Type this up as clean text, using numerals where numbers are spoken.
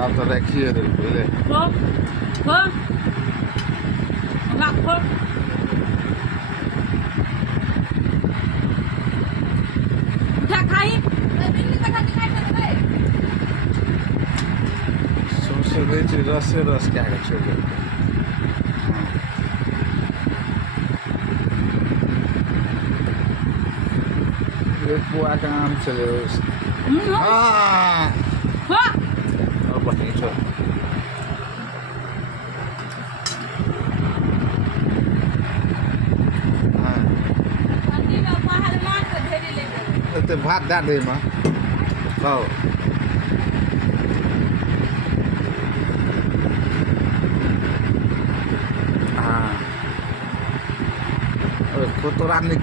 आप तो रखिए पहले Không, không, không. Udah kain. सोच रही थी रस से रस क्या है छोटे एक बुआ का आम चले हाँ Không. और बनी छोड़ हाँ तो भात डाल दे माँ खाओ हाँ और कोतरा निकल